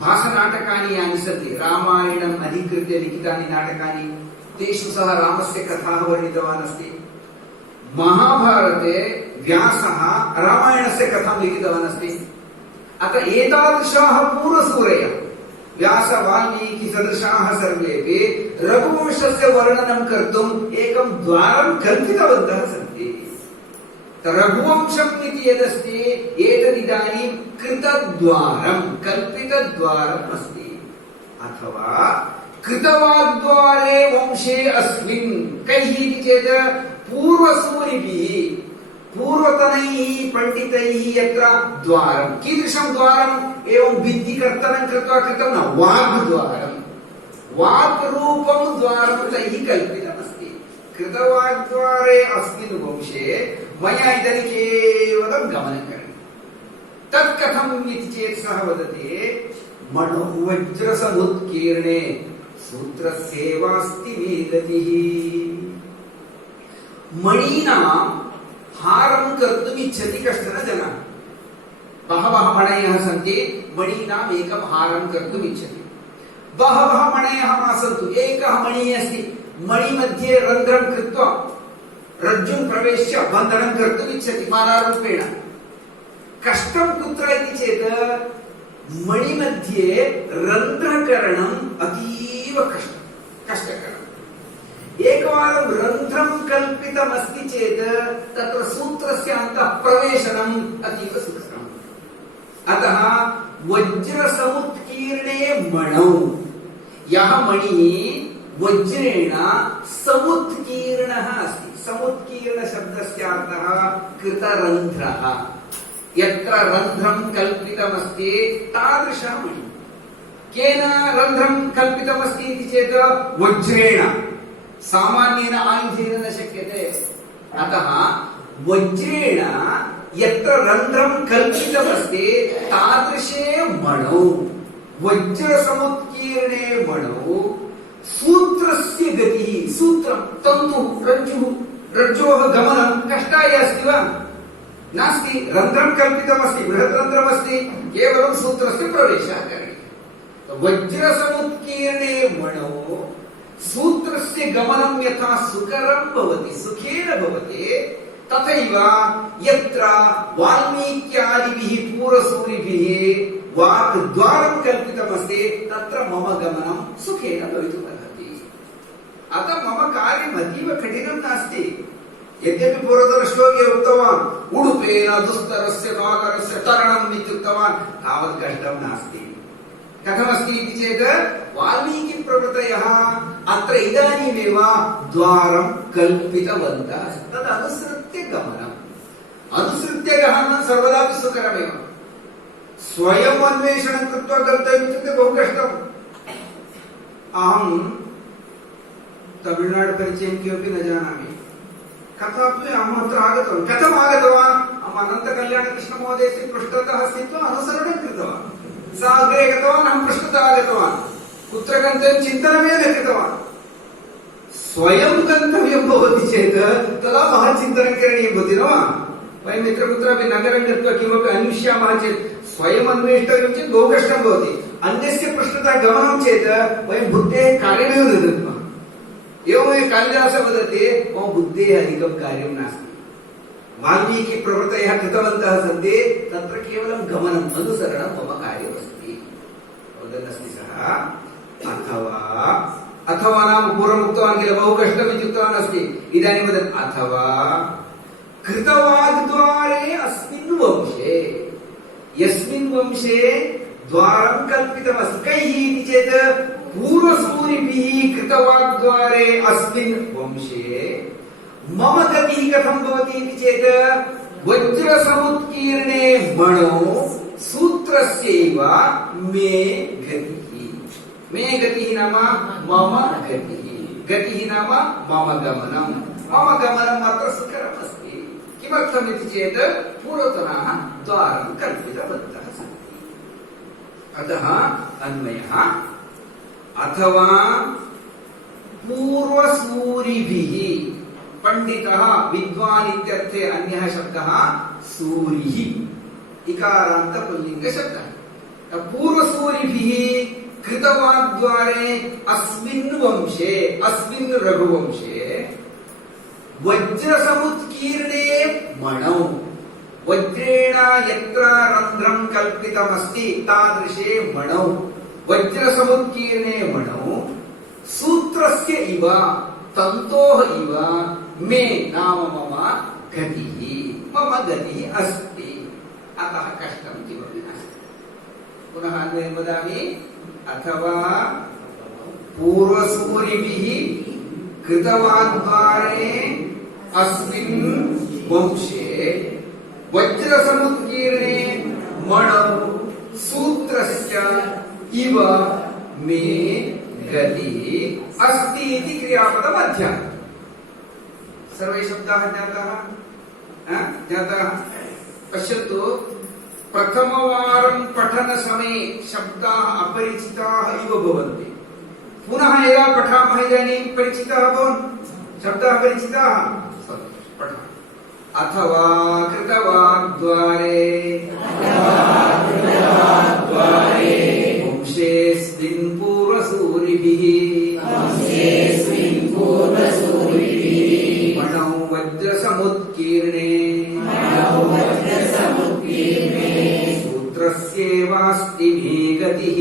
भासनाटकानि यानि सन्ति रामायणम् अधिकृत्य लिखितानि नाटकानि तेषु सः रामस्य कथाः वर्णितवान् अस्ति। महाभारते व्यासः रामायणस्य कथां लिखितवान् अस्ति। अतः एतादृशाः पूर्वसूरयः व्यास वाल्मीकि सदृशाः सर्वेपि रघुवंशस्य वर्णनं कर्तुम् एकं द्वारं कल्पितवन्तः सन्ति। रघुवंशम् इति यदस्ति एतदिदानीं कृतद्वारं कल्पितद्वारम् अस्ति। अथवा कृतवाग्द्वारे वंशे अस्मिन् कैः इति चेत् पूर्वसूरिभिः पूर्वतनैः पण्डितैः यत्र द्वारं कीदृशं द्वारम् एवं भित्तिकर्तनं कृत्वा कृतं न वाग्द्वारं वाग्रूपं द्वारं तैः कल्पितमस्ति। कृतवाग्द्वारे अस्मिन् वंशे मया इदानीं केवलं गमनं करणीयं। तत् कथम् इति चेत् सः वदति मणौ वज्रसमुत्कीर्णे सूत्रस्यैवास्ति मे गतिः। मणीनां हारं कर्तुम् इच्छति कश्चन जनः। बहवः मणयः सन्ति, मणीनाम् एकं हारं कर्तुम् इच्छति। बहवः मणयः मा सन्तु, एकः मणिः अस्ति, मणिमध्ये रन्ध्रं कृत्वा रज्जुं प्रवेश्य बन्धनं कर्तुम् इच्छति मालारूपेण। कष्टं कुत्र इति चेत् मणिमध्ये रन्ध्रकरणम् अतीव कष्टकरम्। एकवारं रन्ध्रं कल्पितमस्ति चेत् तत्र सूत्रस्य अन्तः प्रवेशनम् अतीव सुकरम्। अतः वज्रसमुत्कीर्णे मणौ यः मणिः वज्रेण समुत्कीर्णः अस्ति। समुत्कीर्ण शब्दस्य अर्थः कृतरन्ध्रः। यत्र रन्ध्रं कल्पितमस्ति तादृशः मणिः। केन रन्ध्रं कल्पितमस्ति इति चेत् वज्रेण, सामान्येन आयुधेन न शक्यते। अतः वज्रेण यत्र रन्ध्रं कल्पितमस्ति तादृशे मणौ वज्रसमुत्कीर्णे मणौ सूत्रस्य गतिः, सूत्रं तन्तुः रज्जोः गमनं कष्टाय अस्ति वा? नास्ति। रन्ध्रं कल्पितमस्ति, बृहत् रन्ध्रमस्ति, केवलं सूत्रस्य प्रवेशः करणीयः। वज्रसमुत्कीर्णे मणौ सूत्रस्य गमनं यथा सुकरं भवति, सुखेन भवति, तथैव यत्र वाल्मीक्यादिभिः पूर्वसूरिभिः वाग्द्वारं कल्पितमस्ति तत्र मम गमनं सुखेन भवितुमर्हति। अतः मम कार्यम् अतीव कठिनं नास्ति। यद्यपि पूर्वतनश्लोके उक्तवान् उडुपेन दुस्तरस्य सागरस्य तरणम् इत्युक्तवान्, तावत् कष्टं नास्ति। कथमस्ति इति चेत् वाल्मीकि प्रभृतयः अत्र इदानीमेव द्वारं कल्पितवन्तः। तदनुसृत्य गमनम्, अनुसृत्य गमनं सर्वदापि सुकरमेव। स्वयम् अन्वेषणं कृत्वा गन्तव्यम् इत्युक्ते बहु कष्टम्। अहं तमिळुनाडु परिचयं किमपि न जानामि, कथापि अहम् अत्र आगतवान्। कथम् आगतवान्? अहम् अनन्तकल्याणकृष्णमहोदयस्य पृष्ठतः स्थित्वा अनुसरणं कृतवान्। सः अग्रे गतवान्, अहं पृष्ठतः आगतवान्। कुत्र गन्तव्यं चिन्तनमेव न कृतवान्। स्वयं गन्तव्यं भवति चेत् तदा महत् चिन्तनं करणीयं भवति न वा? वयं यत्र कुत्रापि नगरं गत्वा किमपि अन्विष्यामः चेत् स्वयम् अन्वेष्टव्यं चेत् बहु कष्टं भवति। अन्यस्य पृष्ठतः गमनं चेत् वयं बुद्धेः कार्यमेव न दद्मः। एवमेव कालिदासः वदति मम बुद्धेः अधिकं कार्यं नास्ति। वाल्मीकि प्रभृतयः कृतवन्तः सन्ति, तत्र केवलं गमनम्, अनुसरणं मम कार्यमस्ति वदन्नस्ति सः। अथवा नाम पूर्वम् उक्तवान् किल, बहु कष्टम् इति उक्तवान् अस्ति। इदानीं वदत् अथवा कृतवाग्द्वारे अस्मिन् वंशे, यस्मिन् वंशे द्वारं कल्पितमस्ति। कैः इति चेत् पूर्वसूरिभिः कृतवाग्द्वारे अस्मिन् वंशे मम गतिः कथं भवति इति चेत् वज्रसमुत्कीर्णे मणौ सूत्रस्यैव मे गतिः। मे गतिः नाम मम गतिः, गतिः नाम मम गमनं। मम गमनम् अत्र सुकरमस्ति। किमर्थम् इति चेत् पूर्वतनः द्वारं कल्पितवन्तः सन्ति। अतः अन्वयः अथवा पूर्वसूरिभिः। पंडितः विद्वान् इत्यर्थे अन्यः शब्दः सूरिः, इकारान्त पुल्लिङ्ग शब्दः। पूर्वसूरिभिः कृतवाद्वारे अस्मिन् वंशे अस्मिन् रघुवंशे वज्रसमुत्कीर्णे मणौ वज्रेण यत्र रन्ध्रं कल्पितमस्ति तादृशे मणौ वज्रसमुत्कीर्णे मणौ सूत्रस्य इव तन्तोः इव मे नाम मम गतिः अस्ति अतः कष्टं किमपि नास्ति। पुनः अन्वयं वदामि अथवा पूर्वसूरिभिः कृतवाद्वारे अस्मिन् वंशे वज्रसमुत्कीर्णे मणौ सूत्रस्य इव मे गतिः अस्ति इति क्रियापदम् अध्यात्मम्। सर्वे शब्दाः ज्ञाताः? पश्यन्तु, प्रथमवारं पठनसमये शब्दाः अपरिचिताः इव भवन्ति। पुनः यदा पठामः इदानीं परिचिताः भवन्ति, शब्दाः परिचिताः। पठामः। अथवा कृतवाग्द्वारे वंशेऽस्मिन् पूर्वसूरिभिः मणौ वज्रसमुत्कीर्णे सूत्रस्येवास्ति मे गतिः।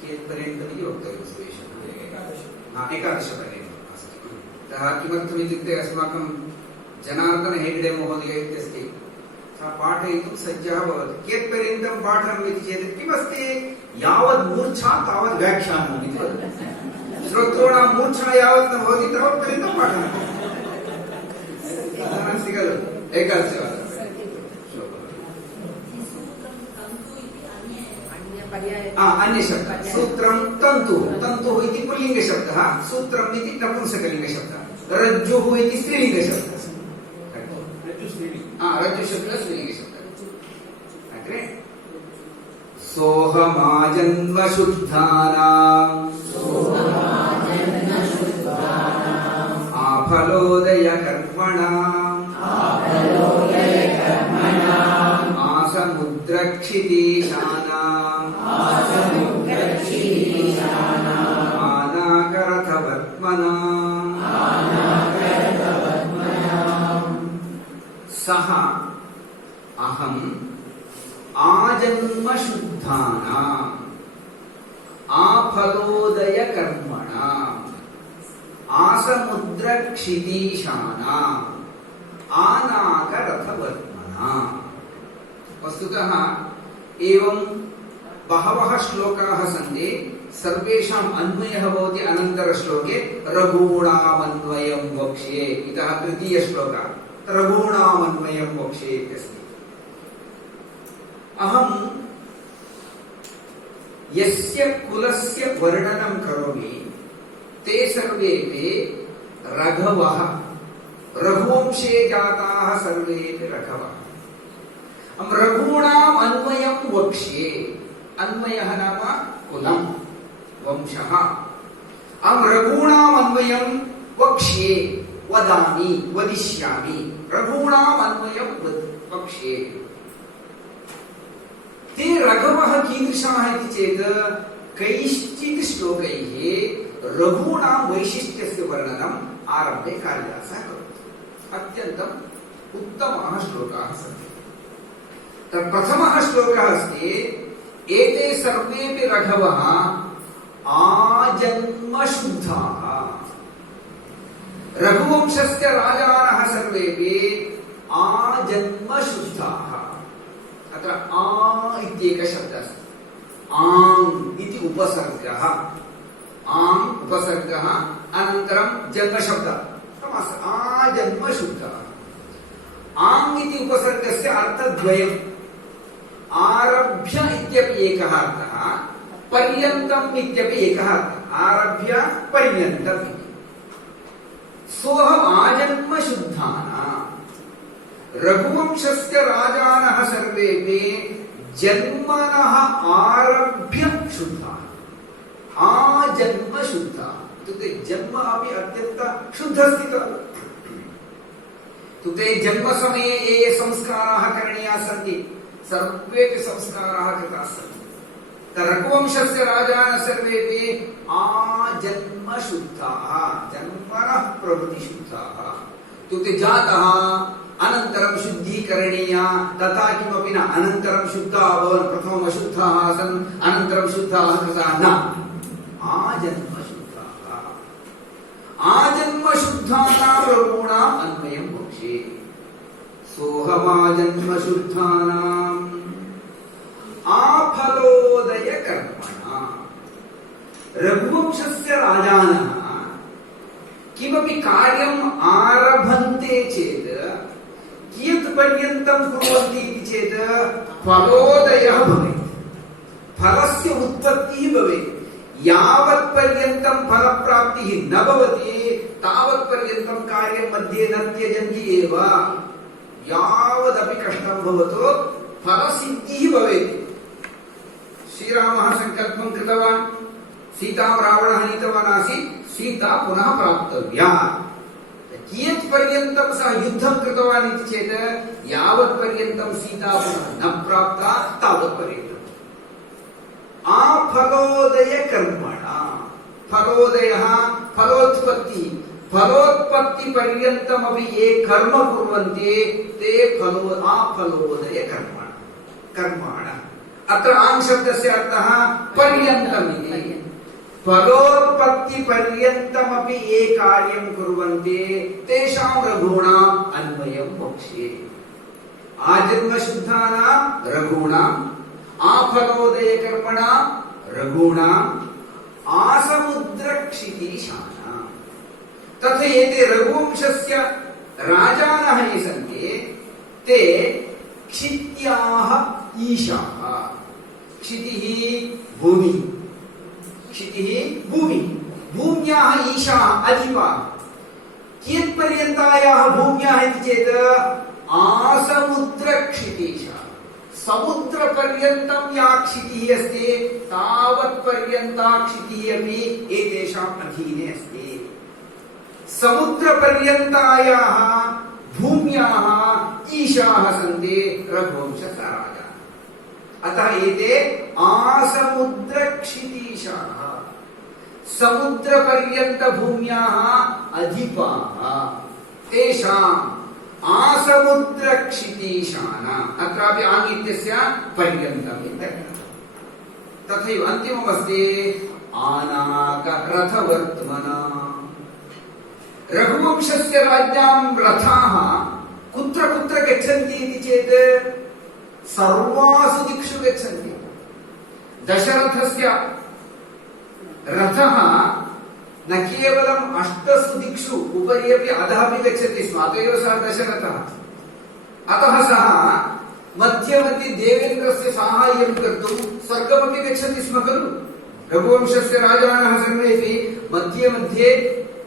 कियत्पर्यन्तमिति वक्तव्यं सुरेशः? एकादशपर्यन्तम् अस्ति। अतः किमर्थमित्युक्ते अस्माकं जनार्दन हेगडे महोदय इत्यस्ति, सः पाठयितुं सज्जः भवति। कियत्पर्यन्तं पाठनम् इति चेत् किमस्ति, यावत् मूर्छा तावत् व्याख्यानम् इति वदति। श्रोतॄणां मूर्छा यावत् न भवति तावत्पर्यन्तं पाठनम् अस्ति खलु। एकादशवादः अन्यशब्दः सूत्रं तन्तुः। तन्तुः इति पुल्लिङ्गशब्दः, सूत्रम् इति नपुंसकलिङ्गशब्दः, रज्जुः इति स्त्रीलिङ्गशब्दः। रज्जुशब्दः स्त्रीलिङ्गशब्दः। अग्रे सोऽहमाजन्म शुद्धानाम् आफलोदय कर्मणाम् आसमुद्रक्षितीशानाम् आनाकरथवर्त्मनाम् सः अहम् आजन्म शुद्धानाम् आफलोदय कर्मणाम् आसमुद्रक्षितीशानाम् आनाकरथवर्त्मनाम्। वस्तुतः एवं बहवः श्लोकाः सन्ति, सर्वेषाम् अन्वयः भवति अनन्तरश्लोके। रघूणामन्वयं वक्ष्ये इतः तृतीयश्लोकः रघूणामन्वयं वक्ष्ये इत्यस्ति। अहं यस्य कुलस्य वर्णनं करोमि ते सर्वेपि रघवः, रघुवंशे जाताः सर्वेपि रघवः। रघूणाम् अन्वयं वक्ष्ये। अन्वयः नाम कुलं, वंशः। रघूणाम् अन्वयं वक्ष्ये, वदामि, वदिष्यामि। रघूणाम् अन्वयं वक्ष्ये। ते रघवः कीदृशाः इति चेत् कैश्चित् श्लोकैः रघूणां वैशिष्ट्यस्य वर्णनम् आरम्भे कालिदासः करोति। अत्यन्तम् उत्तमाः श्लोकाः सन्ति। प्रथमः श्लोकः अस्ति, एते सर्वेपि रघवः आजन्मशुद्धाः। रघुवंशस्य राजानः सर्वेपि आजन्मशुद्धाः। अत्र आ इत्येकः शब्दः अस्ति। आङ् इति उपसर्गः, आङ् उपसर्गः, अनन्तरं जन्मशब्दः, आजन्मशुद्धः। आङ् इति उपसर्गस्य अर्थद्वयम्। आरभ्य इत्यपि एकः अर्थः, पर्यन्तम् इत्यपि एकः अर्थः। आरभ्य पर्यन्तम् इति। सोऽहम् आजन्मशुद्धानाम्। रघुवंशस्य राजानः सर्वेपि जन्मनः आरभ्य शुद्धाः। आजन्मशुद्धाः इत्युक्ते जन्म अपि अत्यन्त शुद्धस्थितः। ते जन्मसमये ये संस्काराः करणीयाः सन्ति सर्वेपि संस्काराः कृताः सन्ति। रघुवंशस्य राजानः सर्वेपि आजन्मशुद्धाः, जन्मनः प्रभृतिशुद्धाः। ते जातः अनन्तरं शुद्धीकरणीया तथा किमपि न, अनन्तरं शुद्धाः अभवन्, प्रथमम् अशुद्धाः आसन् अनन्तरं शुद्धाः कृताः न, आजन्मशुद्धाः। आजन्मशुद्धानां रघूणाम् अन्वयं मोक्षे। सोऽहमाजन्मशुद्धानाम् आफलोदय कर्मणा। रघुवंशस्य राजानः किमपि कार्यम् आरभन्ते चेत् कियत् पर्यन्तं कुर्वन्ति इति चेत् फलोदयः भवेत्, फलस्य उत्पत्तिः भवेत्। यावत् पर्यन्तं फलप्राप्तिः न भवति तावत् पर्यन्तं कार्यं मध्ये न त्यजन्ति एव। यावदपि कष्टं भवतु फलसिद्धिः भवेत्। श्रीरामः सङ्कल्पं कृतवान्, सीतां रावणः नीतवान् आसीत्, सीता पुनः प्राप्तव्या। कियत् पर्यन्तं सः युद्धं कृतवान् इति चेत् यावत् पर्यन्तं सीता पुनः न प्राप्ता तावत् पर्यन्तम्। आफलोदय कर्मणा, फलोदयः फलोत्पत्तिः, फलोत्पत्ति पर्यन्तमपि ये कर्म कुर्वन्ति ते आफलोदय कर्माणः। अत्र आङ् शब्दस्य अर्थः पर्यन्तम् इति। फलोत्पत्ति पर्यन्तमपि ये कार्यं कुर्वन्ति तेषां रघूणाम् अन्वयं मोक्षे। आजन्मशुद्धानां रघूणाम्, आफलोदय कर्मणां रघूणाम्, आसमुद्रक्षितीशानां। तथा एते रघुवंशस्य राजानः ये सन्ति ते क्षित्याः ईशाः। क्षितिः भूमि, क्षितिः भूमि, भूम्याः ईशाः अधिपाः। कियत्पर्यन्तायाः भूम्याः इति चेत् आसमुद्रक्षितीशाः। समुद्रपर्यन्तं या क्षितिः अस्ति तावत्पर्यन्ता क्षितिः अपि एतेषाम् अधीने अस्ति। समुद्रपर्यन्तायाः भूम्याः ईशाः सन्ति रघुवंशस्य राजानः। अतः एते आसमुद्रक्षितीशाः, समुद्रपर्यन्त भूम्याः अधिपाः, तेषाम् आसमुद्रक्षितीशानाम्। अत्रापि आङ् इत्यस्य पर्यन्तम् इत्यर्थः। तथैव अन्तिममस्ति आनाकरथवर्त्मना। रघुवंशस्य राज्ञां रथाः कुत्र कुत्र गच्छन्ति इति चेत् सर्वासु दिक्षु गच्छन्ति। दशरथस्य रथः न केवलम् अष्टसु दिक्षु उपरि अपि अधः अपि गच्छति स्म, अत एव सः दशरथः। अतः सः मध्ये मध्ये देवेन्द्रस्य साहाय्यं कर्तुं स्वर्गमपि गच्छति स्म खलु। रघुवंशस्य राजानः सर्वेपि मध्ये मध्ये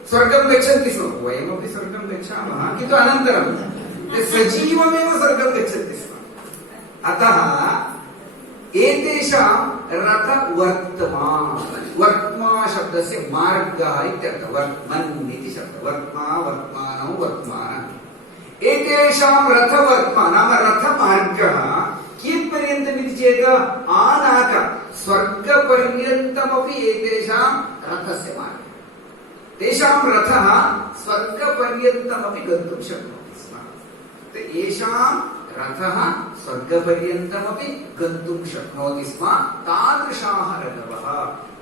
स्वर्गं गच्छन्ति स्म। वयमपि स्वर्गं गच्छामः, किन्तु अनन्तरं सजीवमेव स्वर्गं गच्छन्ति स्म। अतः एतेषां रथवर्त्मा, वर्त्मा शब्दस्य मार्गः इत्यर्थः। वर्त्मन् इति शब्दः, वर्त्मा, वर्त्मानौ, वर्त्मानः। एतेषां रथवर्त्मा नाम रथमार्गः कियत्पर्यन्तम् इति चेत् आनाक, स्वर्गपर्यन्तमपि एतेषां रथस्य मार्गः। तेषां रथः स्वर्गपर्यन्तमपि गन्तुं शक्नोति स्म। येषां रथः स्वर्गपर्यन्तमपि गन्तुं शक्नोति स्म, तादृशाः रघवः।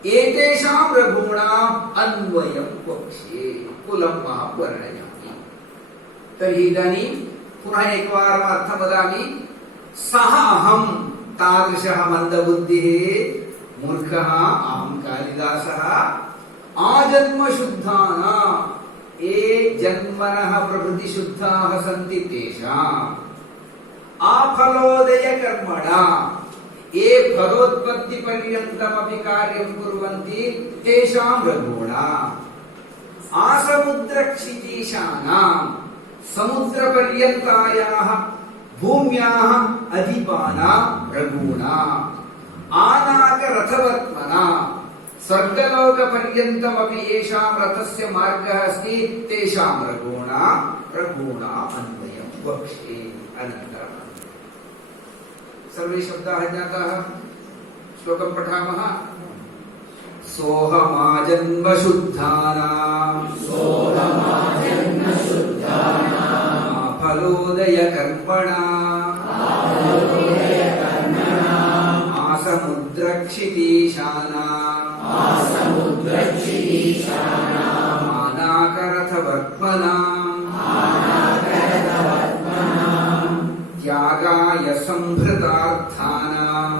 एतेषां रघूणाम् अन्वयं वक्ष्ये। कुलं अहं वर्णयामि। तर्हि इदानीं पुनः एकवारम् अर्थं वदामि। सः अहं तादृशः मन्दबुद्धिः मूर्खः अहं कालिदासः आजन्मशुद्धानां, ये जन्मनः प्रभृतिशुद्धाः सन्ति तेषाम्, आफलोदय कर्मणा, ये फलोत्पत्ति पर्यन्तमपि कार्यं कुर्वन्ति तेषां रघूणाम्, आसमुद्रक्षितीशानां, समुद्रपर्यन्तायाः भूम्याः अधिपानां रघूणाम्, आनाकरथवर्त्मना, स्वर्गलोकपर्यन्तमपि येषां रथस्य मार्गः अस्ति तेषां रघूणाम्, रघूणामन्वयं वक्ष्ये। अनन्तरं सर्वे शब्दाः ज्ञाताः। श्लोकं पठामः। सोऽहमाजन्मशुद्धानां फलोदय कर्मणाम् आसमुद्रक्षितीशानाम् मानाकरथवर्त्मनाम् त्यागाय संभृतार्थानाम्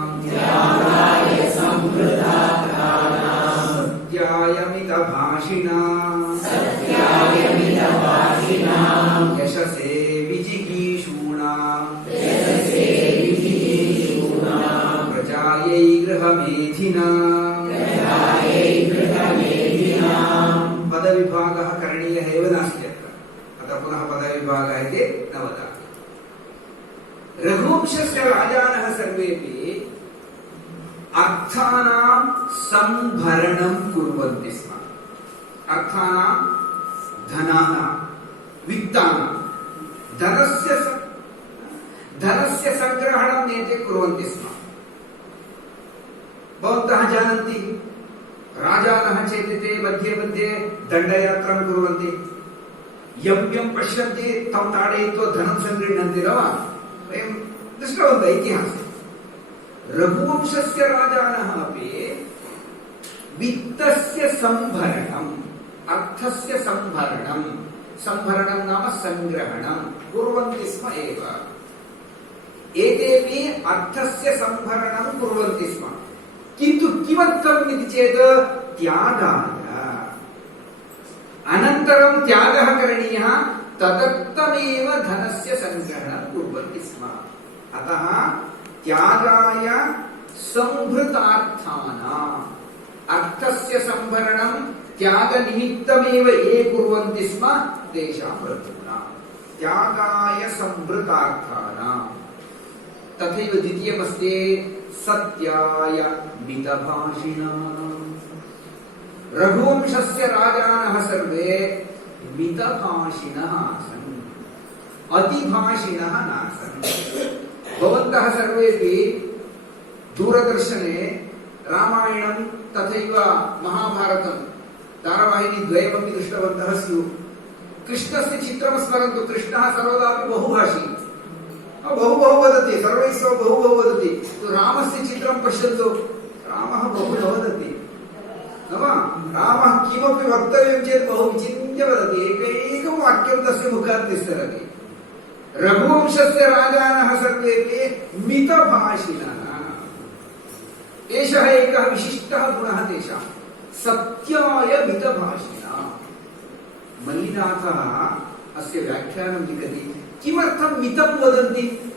सत्यायमितभाषिणाम् यशसे विजिगीषूणाम् प्रजायै गृहमेधिनाम्। पदविभागः करणीयः एव नास्ति अत्र, अतः पुनः पदविभागः इति न वदामि। रघुवंशस्य राजानः सर्वेपि अर्थानां संभरणं कुर्वन्ति स्म। अर्थानां धनानां वित्तानां धनस्य संग्रहणं नेते कुर्वन्ति स्म। भवन्तः जानन्ति राजानः चेत् ते मध्ये मध्ये दण्डयात्रां कुर्वन्ति। यं यं पश्यन्ति तं ताडयित्वा धनं सङ्गृह्णन्ति न वा? वयं दृष्टवन्तः इतिहासे। रघुवंशस्य राजानः अपि वित्तस्य संभरणम्, अर्थस्य संभरणं, संभरणं नाम संग्रहणं कुर्वन्ति स्म एव। एतेपि अर्थस्य संभरणं कुर्वन्ति स्म। किन्तु किमर्थम् इति चेत् त्यागाय। अनन्तरं त्यागः करणीयः, तदर्थमेव धनस्य संग्रहणं कुर्वन्ति स्म। अतः त्यागाय संभृतार्थानाम्, अर्थस्य संभरणं त्यागनिमित्तमेव ये कुर्वन्ति स्म तेषां रघूणाम्। त्यागाय संभृतार्थानाम्। तथैव द्वितीयमस्ति सत्याय मितभाषिणाम्। रघुवंशस्य राजानः सर्वे मितभाषिणः आसन्, अतिभाषिणः नासन्। भवन्तः सर्वेपि दूरदर्शने रामायणं तथैव महाभारतं धारावाहिनी द्वयमपि दृष्टवन्तः स्युः। कृष्णस्य चित्रं स्मरन्तु। कृष्णः सर्वदापि बहुभाषी, बहु वदति, सर्वैः सह बहु वदति। रामस्य चित्रं पश्यन्तु, रामः बहु न वदति न वा? रामः किमपि वक्तव्यं चेत् बहु विचिन्त्य वदति, एकैकं वाक्यं तस्य मुखात् निस्सरति। रघुवंशस्य राजानः सर्वेपि मितभाषिणः। एषः एकः विशिष्टः गुणः तेषां, सत्याय मितभाषिणः। मल्लिनाथः अस्य व्याख्यानं लिखति। किमर्थं मितं वदन्ति?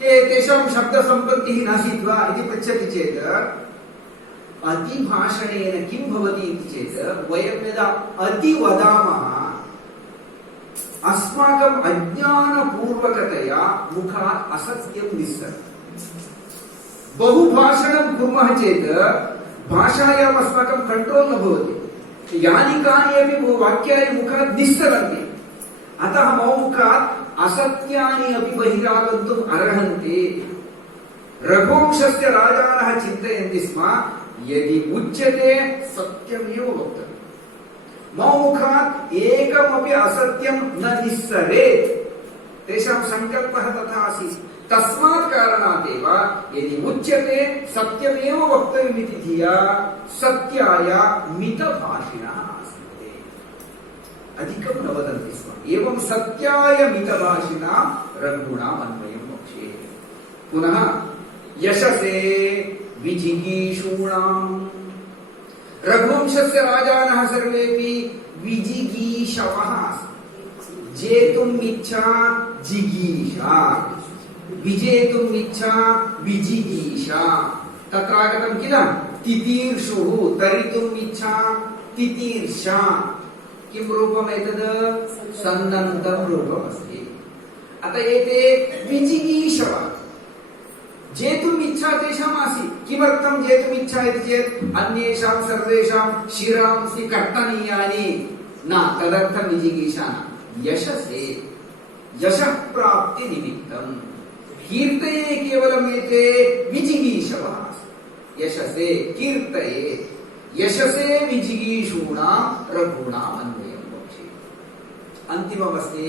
तेषां शब्दसम्पत्तिः नासीत् वा इति पृच्छति चेत्, अतिभाषणेन किं भवति इति चेत्, वयं यदा अति वदामः अस्माकम् अज्ञानपूर्वकतया मुखात् असत्यं निस्सरति। बहुभाषणं कुर्मः चेत् भाषायाम् अस्माकं कंट्रोल् न भवति। यानि कानि अपि वाक्यानि मुखात् निस्सरन्ति। अतः मम मुखात् असत्यानि अपि बहिरागन्तुम् अर्हन्ति। रघुवंशस्य राजानः चिन्तयन्ति स्म, यदि उच्यते सत्यमेव वक्तव्यम्। मम मुखात् एकमपि असत्यं न निस्सरेत्। तेषां सङ्कल्पः तथा आसीत्। तस्मात् कारणात् एव यदि उच्यते सत्यमेव वक्तव्यमिति धिया सत्याय मितभाषिणः आसन्। अधिकं न वदन्ति स्म। एवं सत्याय मितभाषिणां रघूणाम् अन्वयं वक्ष्ये। पुनः यशसे विजिगीषूणाम्। रघुवंशस्य राजानः सर्वेपि विजिगीषवः आसन्। जेतुम् इच्छा जिगीषा, विजेतुम् इच्छा विजिगीषा। तत्रागतं किल तितीर्षुः, तरितुम् इच्छा तितीर्षा। किं रूपम् एतद्? सन्नन्तं रूपमस्ति। अतः एते विजिगीषवः। जेतुम् इच्छा तेषाम् आसीत्। किमर्थं जेतुम् इच्छा इति चेत्, अन्येषां सर्वेषां शिरांसि कर्तनीयानि न, तदर्थं विजिगीषा न। यशसे यशः प्राप्ति निमित्तम् कीर्तये केवलम् एते विजिगीषवः यशसे कीर्तये यशसे विजिगीषूणां रघूणाम् अन्वयम् वक्ष्ये अन्तिममस्ति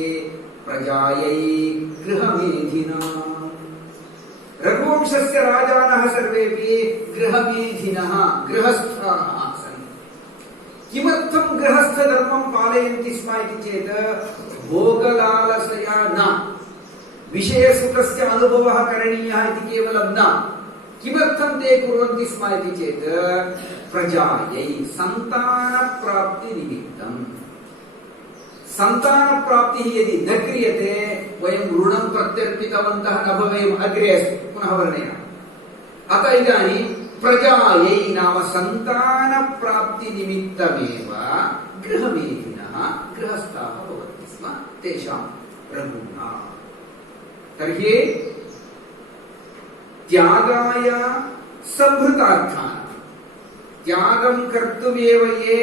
प्रजायै गृहमेधिनाम् रघुवंशस्य राजानः सर्वेपि गृहमेधिनः गृहस्थाः आसन् किमर्थं गृहस्थधर्मं पालयन्ति स्म इति चेत् भोगलालसया न विषयसुखस्य अनुभवः करणीयः इति केवलं न किमर्थं ते कुर्वन्ति स्म इति चेत् प्रजायै सन्तानप्राप्तिनिमित्तम् सन्तानप्राप्तिः यदि न क्रियते वयं ऋणं प्रत्यर्पितवन्तः न भवेम अग्रे अस्ति पुनः वर्णयामः अतः इदानीं प्रजायै नाम सन्तानप्राप्तिनिमित्तमेव गृहमेधिनः गृहस्थाः भवन्ति स्म तेषां रघूणाम् तर्हि त्यागाय संभृतार्थानां त्यागं कर्तुमेव ये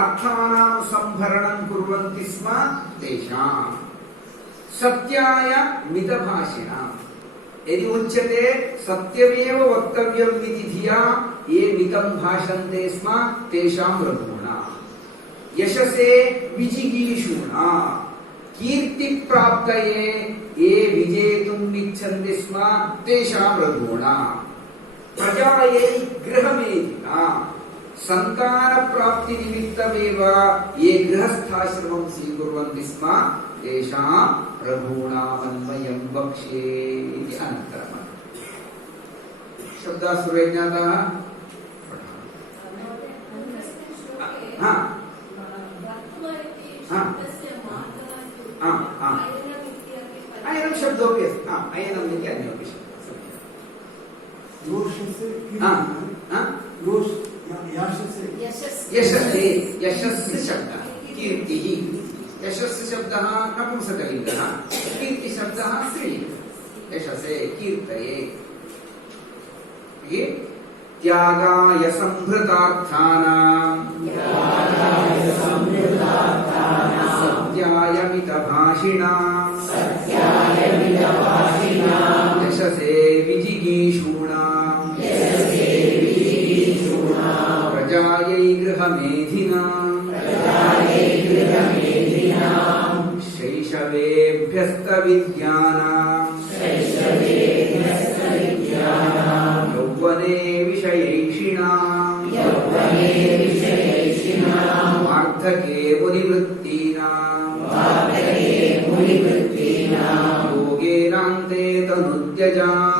अर्थानां संभरणं कुर्वन्ति स्म तेषां सत्याय मितभाषिणां यदि उच्यते सत्यमेव वक्तव्यम् इति धिया ये मितं भाषन्ते स्म तेषां रघूणां यशसे विजिगीषूणां कीर्तिप्राप्तये ये विजेतुम् इच्छन्ति स्म तेषां रघूणां प्रजायै गृहमेधिनां सन्तानप्राप्तिनिमित्तमेव ये गृहस्थाश्रमं स्वीकुर्वन्ति स्म तेषां रघूणामन्वयं वक्ष्ये इति अनन्तरम् शब्दाः सर्वे ज्ञाताः अयनं शब्दोऽपि अस्ति अयनम् इति अन्योपि यशस्से यशस्से शब्दः कीर्तिः यशस्से शब्दः नपुंसकलिङ्गः कीर्ति शब्दः स्त्रीलिङ्गः यशसे कीर्तये त्यागाय संभृतार्थानां सत्याय मितभाषिणां यशसे विजिगीषूणां प्रजायै गृहमेधिनां शैशवेभ्यस्तविद्यानां यौवने विषयैषिणां वार्धके मुनिवृत्तीनां योगेनान्ते तनुत्यजाम्